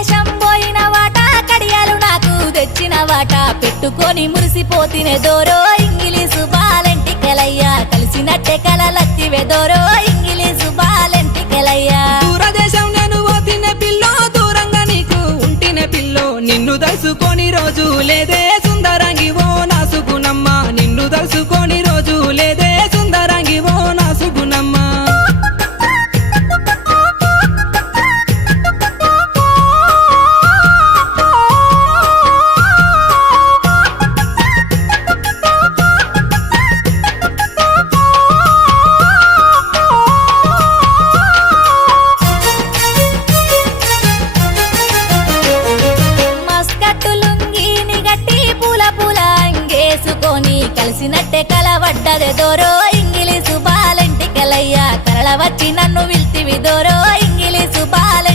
దూరదేశం పోయిన వాట కడియాలు నాకు తెచ్చిన వాట పెట్టుకొని మురిసిపోతినే దోరో ఇంగిలీసు బాలెంటికెలయ్యా కలిసినట్టే కలలత్తివే దోరో ఇంగిలీసు బాలెంటికెలయ్యా దూరదేశం నేను పోతిన పిల్లో దూరంగా నీకు ఉంటిన పిల్లో నిన్ను దలుసుకొని రోజు లేదే సుందరంగి ఓ నా సుగుణమ్మ నిన్ను దలుసుకొని రోజు లేదే సుందరంగి ఓ నా సుగుణమ్మ కలిసినట్టే కలవడ్డదే దోరో ఇంగిలీసు బాలెంటికెలయ్యా కరళ వచ్చి నన్ను విల్తివి దోరో ఇంగిలీసు బాల